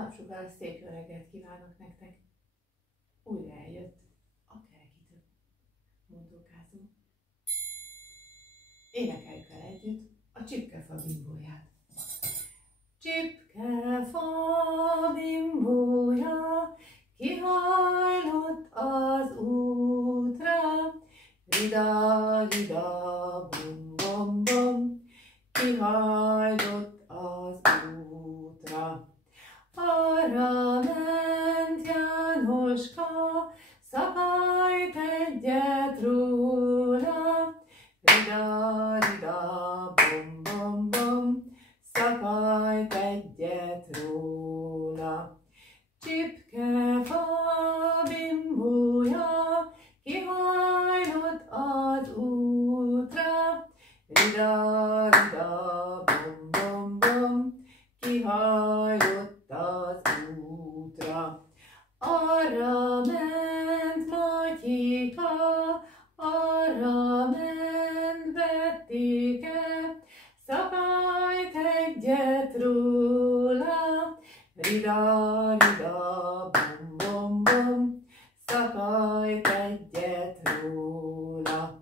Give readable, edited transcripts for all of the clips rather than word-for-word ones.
Napsugára szép jó reggelt kívánok nektek! Újra eljött a kerekítő mondókázó. Énekeljük el együtt a csipkefa bimbóját. Csipkefa bimbója kihajlott az útra, rida, rida, bum, bum, bum, kihajlott az útra. Arra ment Jánoska, szakajt egyet róla, rida, rida, bum, bum, bum, szakajt egyet róla. Csipkefa bimbója kihajlott az útra, rida, rida, bum, bum, bum, kihajlott az útra. Arra ment Matyika, arra ment Bettike, szakajt egyet róla, rida, rida, bum, bum, bum, szakajt egyet róla.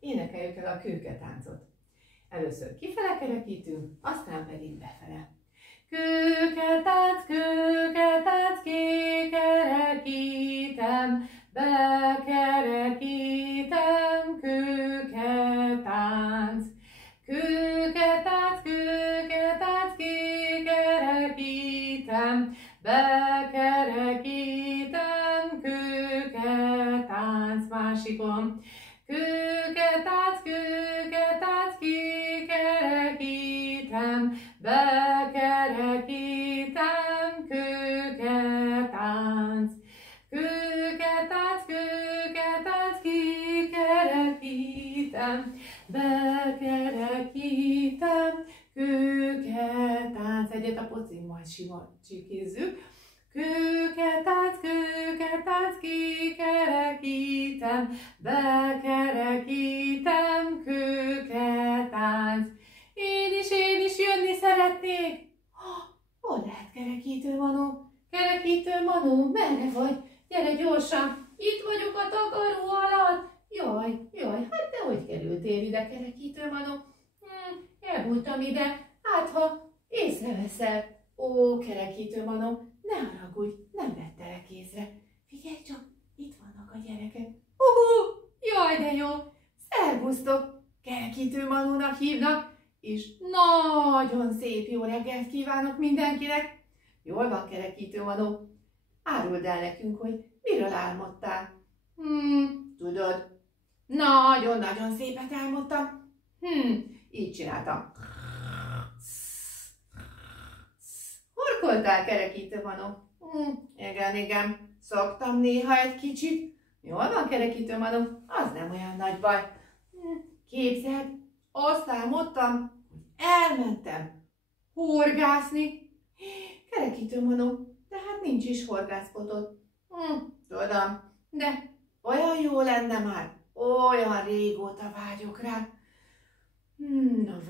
Énekeljük el a kőketáncot. Először kifele kerekítünk, aztán pedig befele. Kőketánc, kőketánc, kikerekítem, bekerekítem, kőketánc. Kőketánc, kőketánc, kikerekítem, bekerekítem, kőketánc. Másikon. Kőketánc, kőketánc, kikerekítem, bekerekítem, kőketánc. Kőketánc, kőketánc, kikerekítem, bekerekítem, kőketánc. Egyet a pocim, majd sima csikézzük. Kőketánc, kőketánc, kikerekítem, bekerekítem, kőketánc. Én is jönni szeretnék. Hol lehet kerekítő Manó? Kerekítő Manó, merre vagy? Gyere gyorsan, itt vagyok a takaró alatt. Jaj, hát te hogy kerültél ide, kerekítő Manó? Elbújtam ide, hát ha észreveszel. Ó, kerekítő Manó, ne haragudj, nem vettelek észre. Figyelj csak, itt vannak a gyerekek. Jaj, de jó! Szervusztok! Kerekítő Manónak hívnak, és nagyon szép jó reggelt kívánok mindenkinek. Jól van, kerekítő Manó? Áruld el nekünk, hogy miről álmodtál. Tudod, nagyon-nagyon szépet álmodtam. Így csináltam. Horkoltál, kerekítő Manó? Igen, szoktam néha egy kicsit. Jól van, kerekítő Manó, az nem olyan nagy baj. Képzeld, azt álmodtam, hogy elmentem horgászni. Kerekítő Manó, de hát nincs is horgászpotod. Tudom, de olyan jó lenne már, olyan régóta vágyok rá. Na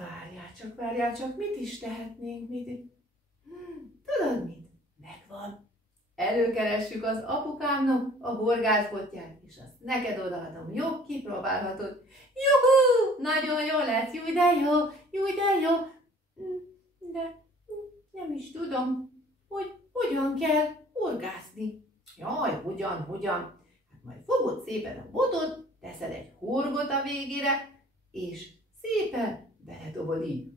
várjál csak, mit is tehetnénk, tudod mit? Megvan. Előkeressük az apukámnak a horgászbotját, és azt neked odaadom. Jó? Kipróbálhatod. Juhú! Nagyon jó lesz. Júj, de jó. De nem is tudom, hogy hogyan kell horgászni. Jaj, hogyan? Hát majd fogod szépen a botot, teszed egy horgot a végére, és szépen beledobod így.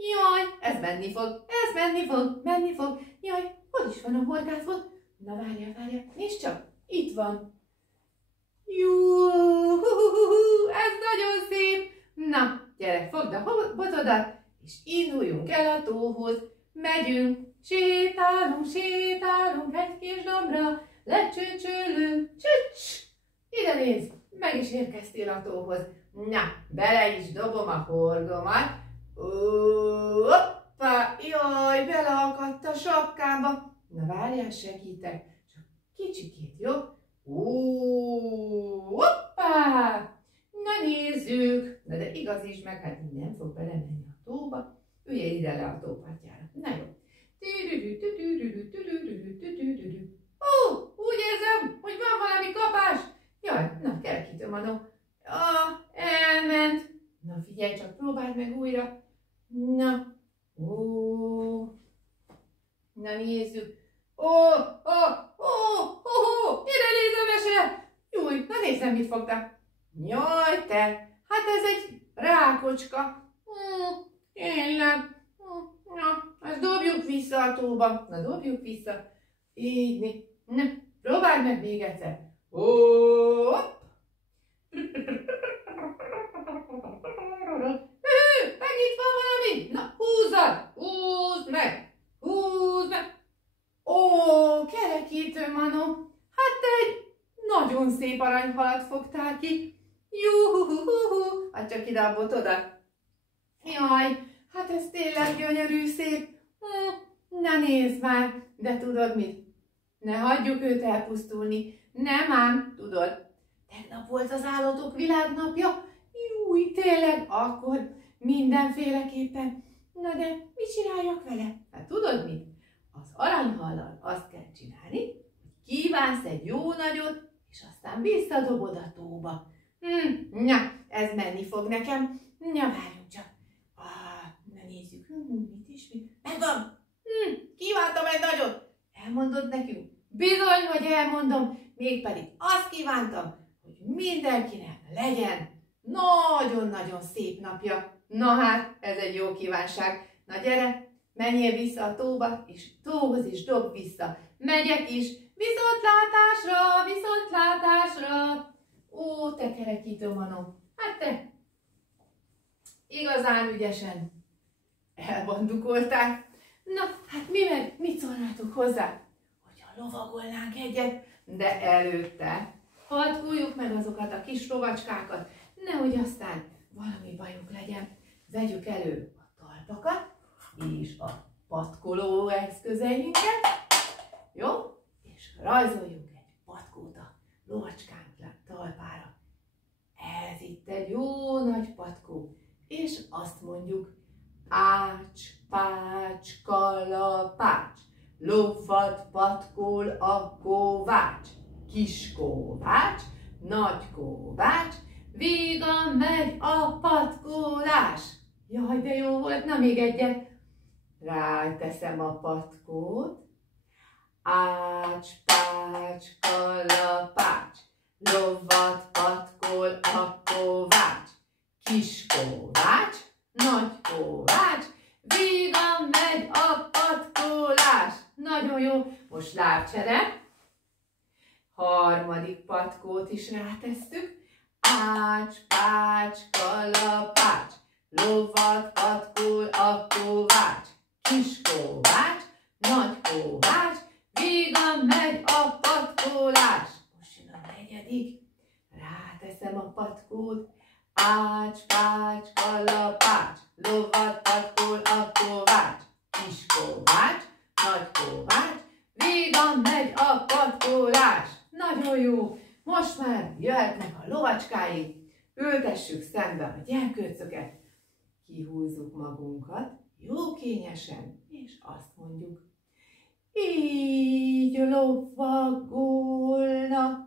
Jaj, ez menni fog. Jaj, hol is van a horgászbot? Na várjál, nézd csak, itt van. Ez nagyon szép. Na, gyere, fogd a botodat, és induljunk el a tóhoz. Megyünk, sétálunk, sétálunk egy kis dombra, lecsőcsölünk, csücs! Ide nézd, meg is érkeztél a tóhoz. Na, bele is dobom a horgomat. Hoppá, jaj, beleakadt a sapkába. Na várjál, segítek. Csak kicsikét, jó? Hoppá! Na nézzük. Na de igazítsd meg, hát nem fog belemenni a tóba. Ülje ide le a tópadjára. Na jó. Ó, úgy érzem, hogy van valami kapás. Jaj, na kerekítöm adom. Elment. Na figyelj, csak próbáld meg újra. Na. Na nézzük. Ide nézd a mese. Júj, na nézzem, mit fogtál. Jaj, te. Hát ez egy rákocska. Tényleg. Na, ezt dobjuk vissza a tóba. Na, dobjuk vissza. Így. Na, próbáld meg még egyszer. Hopp! Megint van valami? Na, húzzad! Húzd meg! Húzd meg! Ó, kerekítő manó! Hát te egy nagyon szép aranyhalat fogtál ki. Juhuhuhuhu! Hát csak ide a botodat. Jaj, hát ez tényleg gyönyörű szép. Na nézd már, de tudod mit? Ne hagyjuk őt elpusztulni. Nem ám, tudod, tegnap volt az állatok világnapja. Júj, tényleg, akkor mindenféleképpen. Na de mit csináljak vele? Hát tudod mit? Az aranyhallal azt kell csinálni, hogy kívánsz egy jó nagyot, és aztán visszadobod a tóba. Na, ez menni fog nekem. Na, várjunk csak. Na nézzük. Megvan. Kívántam egy nagyot. Elmondod nekünk? Bizony, hogy elmondom. Mégpedig azt kívántam, hogy mindenkinek legyen nagyon-nagyon szép napja. Na hát, ez egy jó kívánság. Na gyere, menjél vissza a tóba, és tóhoz is dob vissza. Megyek is. Viszontlátásra, viszontlátásra. Ó, te kerekítő manó. Hát te igazán ügyesen elbandukoltál. Na, hát mi meg mit szólnátok hozzá? Hogyha lovagolnánk egyet, de előtte hatkuljuk meg azokat a kis rovacskákat, nehogy aztán valami bajunk legyen. Vegyük elő a talpakat és a patkoló eszközeinket, jó? És rajzoljunk egy patkót a lovacskánk talpára. Ez itt egy jó nagy patkó, és azt mondjuk: ács, pács, kalapács, lovat patkol a kovács, kis kovács, nagy kovács, vígan megy a patkolás. Jaj, de jó volt, na még egyet. Ráteszem a patkót, ács, pács, kalapács, lovat patkol a kovács, kis kovács, nagy kovács, vígan megy a patkolás. Nagyon jó. Most lábcsere. Harmadik patkót is rátesztük. Ács, pács, kalapács, lovat patkol a kovács, kis kovács, nagy kovács, vígan megy a patkolás. Most jön a negyedik. Ráteszem a patkót. Ács, pács, kalapács, lovat patkol a kovács, kis kovács, nagy kovács, vígan megy a patkolás. Nagyon jó! Most már jöhetnek a lovacskáink. Ültessük szembe a gyerkőcöket. Kihúzzuk magunkat, jó kényesen, és azt mondjuk: így lovagolnak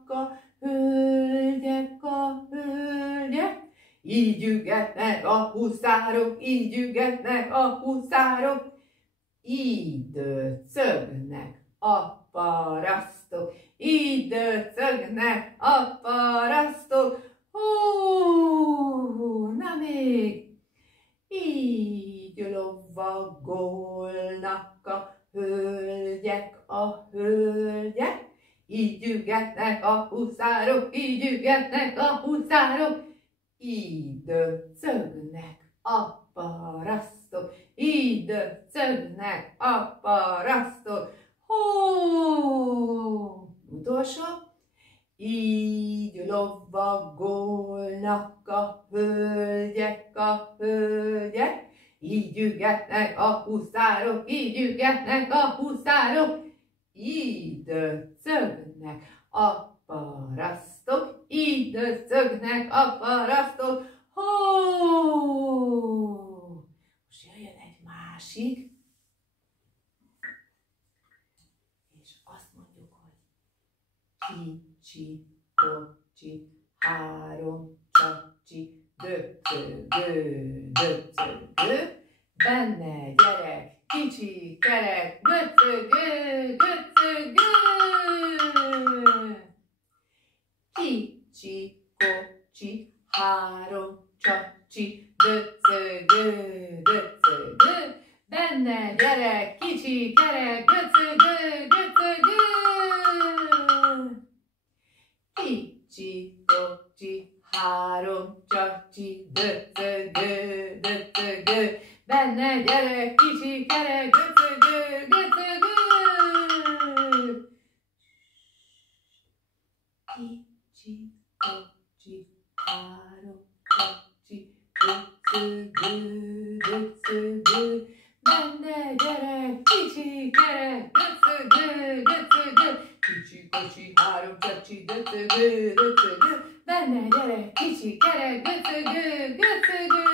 a hölgyek, így ügetnek a huszárok, így ügetnek a huszárok, így döcögnek a parasztok, így döcögnek a parasztok. Na még! Így lovagolnak a hölgyek, így ügetnek a huszárok, így ügetnek a huszárok, így döcögnek a parasztok, így döcögnek szögnek a parasztok. Hó! Utolsó. Így lovagolnak a hölgyek, így ügetnek a huszárok, így ügetnek a huszárok, így döcögnek a parasztok, így döcögnek a parasztok. Hó! Most jöjjön egy másik, és azt mondjuk, hogy kicsi, kocsi, három csacsi, döcögő, döcögő, benne gyerek, kicsi kerek, döcögő, döcögő. Kicsi, kocsi, három csacsi, döcögő, döcögő, benne gyerek, kicsi kerek, döcögő, döcögő. Kicsi, kocsi, három csacsi, döcögő, döcögő, benne gyerek, kicsi kerek, döcögő, döcögő. Kicsi, kocsi, három csacsi, döcögő, döcögő, benne gyerek, kicsi kerek, döcögő, döcögő. Kicsi, kocsi, három csacsi, döcögő, döcögő, benne gyerek, kicsi kerek, döcögő, döcögő.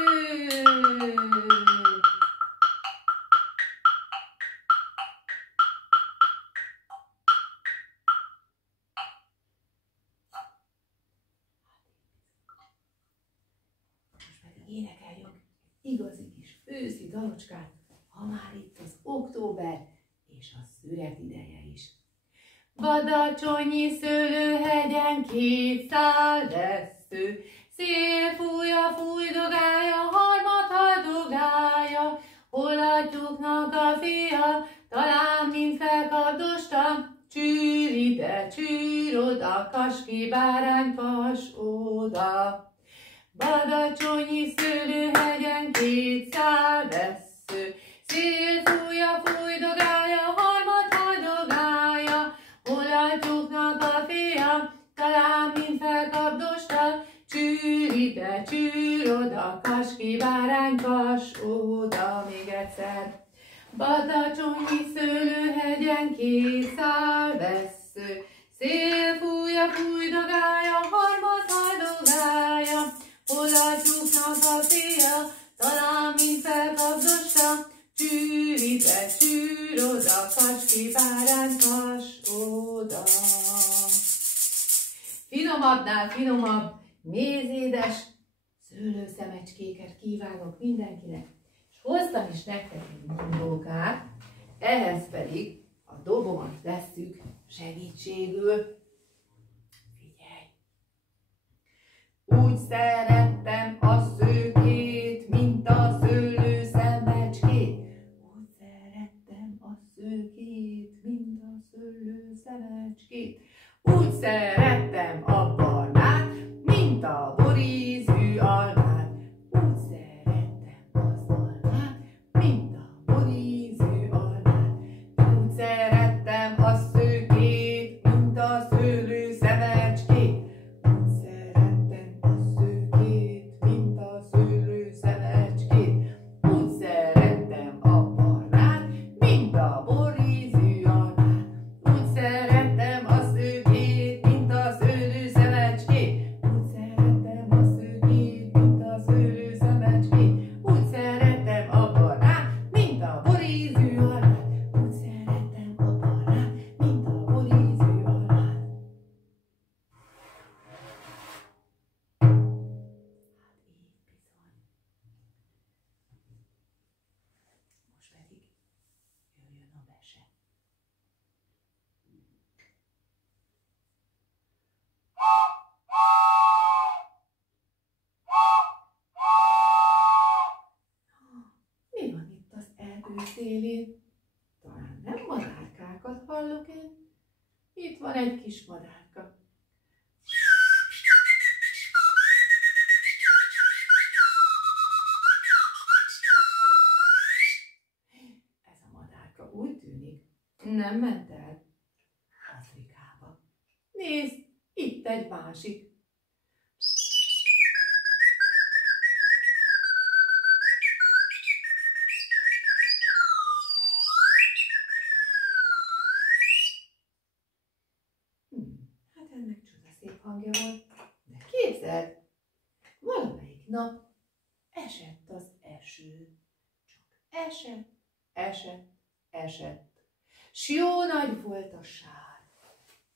Most pedig énekeljünk igazi kis őszi dalocskát, ha már itt az október és a szüret ideje is. Badacsonyi szőlőhegyen két szál vesztő, szél fújja, fújdogálja, harmad haldogálja, hol látjuknak a fia, talán mind felkapdosta, csűr ide, csűr oda, kas ki bárány, kas oda. Badacsonyi szőlőhegyen két szál vesző, szél fújja, fújdogálja, harmad haldogálja, hol látjuknak a fia, talán mind felkapdosta, csűr ide, csűr oda, kas ki bárány, kas oda. Még egyszer. Badacsonyi szőlőhegyen két szál vesző, szél fújja, fújdogálja, harmad haldogálja, hol látjuknak a fia, talán mind felkapdosta, csűr ide, csűr oda, kas ki bárány, kas oda. Finomabbnál finomabb, mézédes szőlőszemecskéket kívánok mindenkinek, és hoztam is nektek egy mondókát, ehhez pedig a dobomat vesszük segítségül. Figyelj! Úgy szerettem a szőkét, mint a szőlőszemecskét. Úgy szerettem a szőkét, mint a szőlőszemecskét. Úgy szerettem a barnát, mint a borízű almát. Úgy szerettem az almát, mint a borízű almát. Úgy szerettem a szőkét, mint a szőlőszemecskét. Úgy szerettem a szőkét, mint a szőlőszemecskét. Úgy szerettem a barnát, mint a borízű almát. Úgy szerettem a szőkét, mint a szőlőszemecskét. Úgy szerettem a szőkét, mint a szőlőszemecskét. Úgy szerettem a barnát, mint a borízű almát. Úgy szerettem a barnát, mint a borízű almát. Most pedig jöjjön a mese. Mi van itt az erdő szélén? Talán nem madárkákat hallok én? Itt van egy kis madárka. Nem ment el Afrikába. Nézd, itt egy másik. Hát ennek csodaszép hangja volt. De képzeld, valamelyik nap esett az eső. Csak esett, esett, esett. S jó nagy volt a sár.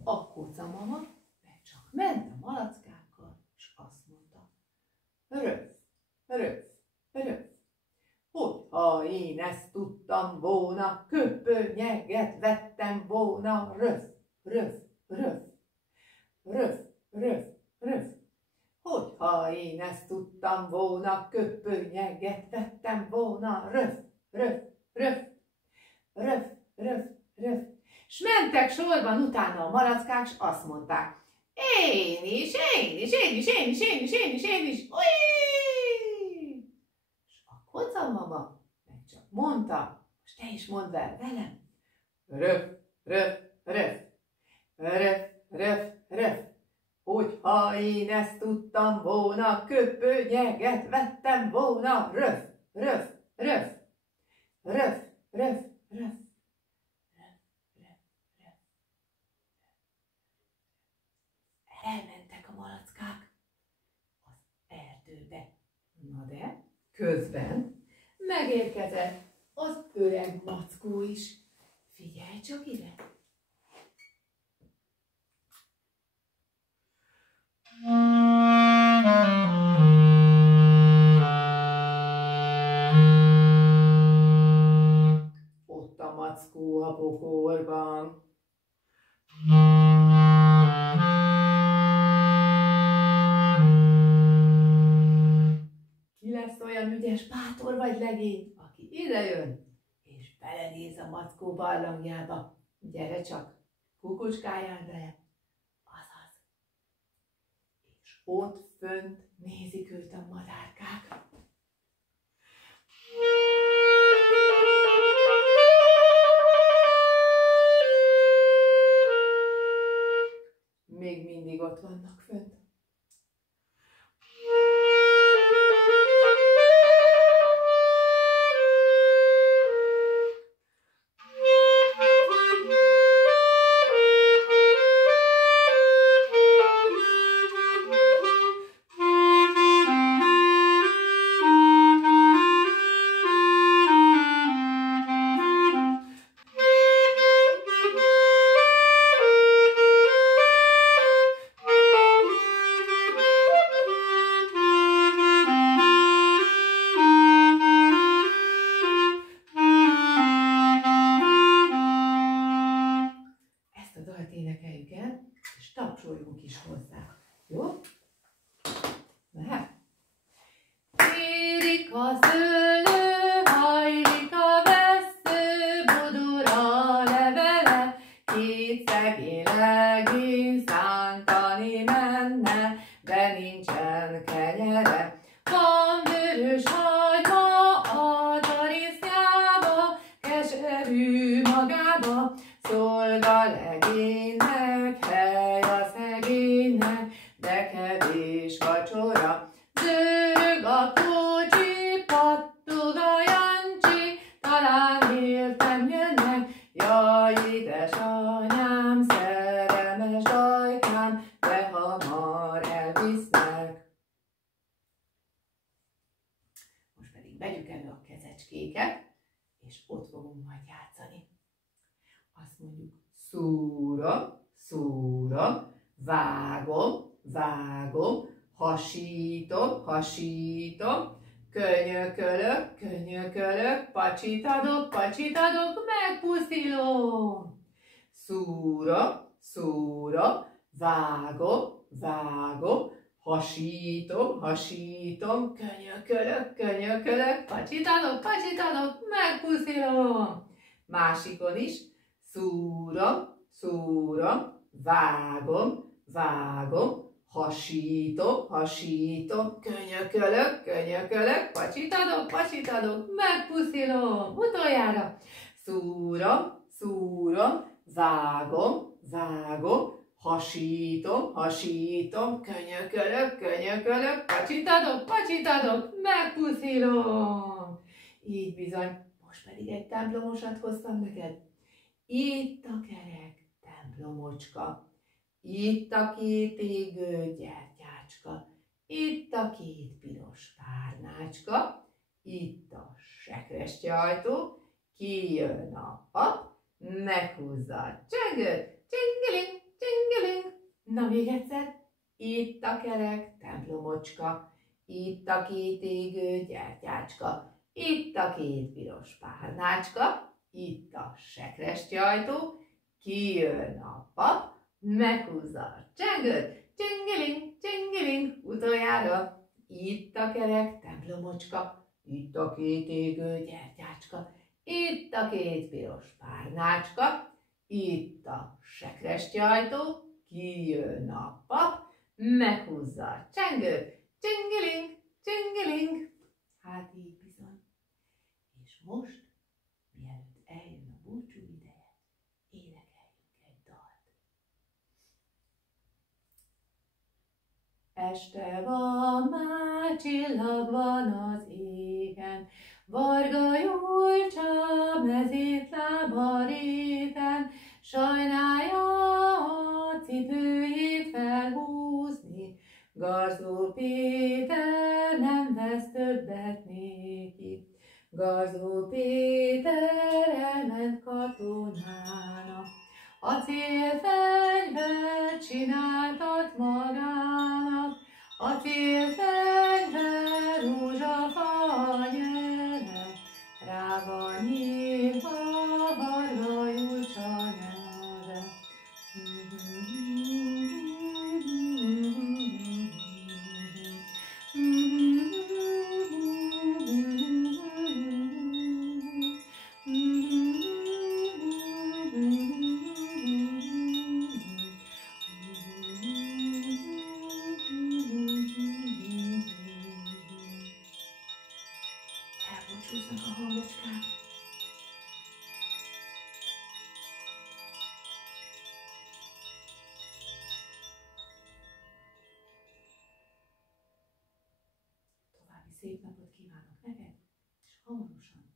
A kocamama meg csak ment a malackákkal, s azt mondta: röf, röf, röf. Hogyha én ezt tudtam volna, köpönyeget vettem volna, röf, röf, röf, röf, röf, röf. Hogyha én ezt tudtam volna, köpönyeget vettem volna, röf, röf, röf, röf, röf, röf. S mentek sorban utána a malackák, s azt mondták: én is, én is, én is, én is, én is, én is, én is, ujj! S a kocamama meg csak mondta, és te is mondd el velem: röf, röf, röf, röf, röf, röf. Hogyha én ezt tudtam volna, köpönyeget vettem volna, röf, röf, röf, röf, röf, röf. Elmentek a malackák az erdőbe. Na de közben megérkezett az öreg mackó is. Figyelj csak ide! Ott a mackó a pokorban. Ki lesz olyan ügyes, bátor vagy legény, aki idejön, és belenéz a mackó barlangjába? Gyere csak, kukucskáljál bele! Azaz. És ott fönt nézik őt a madárkák. Még mindig ott vannak fönt. Énekeljük el, és tapsoljunk is hozzá. Jó? Mehet? Érik a szőlő, hajlik a vessző, bodora levele, két szegény legény szántani menne, de nincsen kenyere. Van vörös hagyma a tarisznyába, keserű magába, szolga legénynek, hely a szegénynek, de kevés vacsora. Zörög a kocsi, pattog a Jancsi, talán értem jönnek. Jaj, édesanyám, szerelmes dajkám, de hamar elvisznek. Most pedig vegyük elő a kezecskéket, és ott fogunk majd játszani. Azt mondjuk: szúrom, szúrom, vágom, vágom, hasítom, hasítom, könyökölök, könyökölök, pacsit adok, megpuszilom. Szúrom, szúrom, vágom, vágom, hasítom, hasítom, könyökölök, könyökölök, pacsit adok, megpuszilom. Másikon is: szúrom, szúrom, vágom, vágom, hasítom, hasítom, könyökölök, könyökölök, pacsit adok, megpuszilom. Utoljára: szúrom, szúrom, vágom, vágom, hasítom, hasítom, könyökölök, könyökölök, pacsit adok, megpuszilom. Így bizony, most pedig egy templomosat hoztam neked. Itt a kerek templomocska, itt a két égő gyertyácska, itt a két piros párnácska, itt a sekrestye ajtó, kijön a pap, meghúzza a csengőt, csingeling, csingeling. Na még egyszer, itt a kerek templomocska, itt a két égő gyertyácska, itt a két piros párnácska, itt a sekrestye ajtó, kijön a pap, meghúzza a csengőt, csingeling, csingeling, utoljára. Itt a kerek templomocska, itt a két égő gyertyácska, itt a két piros párnácska, itt a sekrestye ajtó, kijön a pap, meghúzza a csengőt, csingeling, csingeling. Hát így bizony. És most, mielőtt eljön a búcsú ideje, énekeljünk egy dalt. Este van, már csillag van az égen, varga Julcsa mezítláb a réten, sajnálja a cipőjét felhúzni, Garzó Péter nem vesz többet néki. Garzó Péter elment katonának, a célfegyvert csináltat magának, a célfegyver rózsafa nyere, rá van írva Varga Julcsa neve. Elbúcsúznak a hangocskák. További szép napot kívánok neked, és hamarosan